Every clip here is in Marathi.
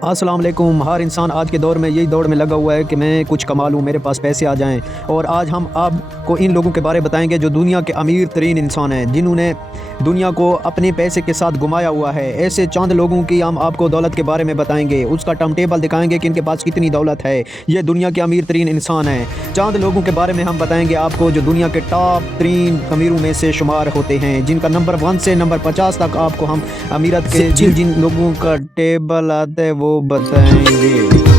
अस्सलाम वालेकुम। हर इंसान आज के दौर में यही दौड़ में लगा हुआ है कि मैं कुछ कमा लूँ, मेरे पास पैसे आ जाएं। और आज हम आपको इन लोगों के बारे में बताएंगे जो दुनिया के अमीर तरीन इंसान हैं, जिन्होंने दुनिया को अपने पैसे के साथ घुमाया हुआ है। ऐसे चंद लोगों की हम आपको दौलत के बारे में बताएंगे, उसका टाइम टेबल दिखाएंगे कि इनके पास कितनी दौलत है। ये दुनिया के अमीर तरीन इंसान हैं। चंद लोगों के बारे में हम बताएंगे आपको जो दुनिया के टॉप 3 अमीरों में से शुमार होते हैं, जिनका नंबर 1 से नंबर 50 तक आपको हम अमीरत के जिन जिन लोगों का टेबल आता है वो बताएंगे।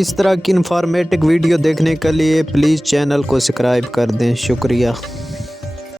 इस तरह की इंफॉर्मेटिव वीडियो देखने के लिए प्लीज़ चैनल को सब्सक्राइब कर दें। शुक्रिया।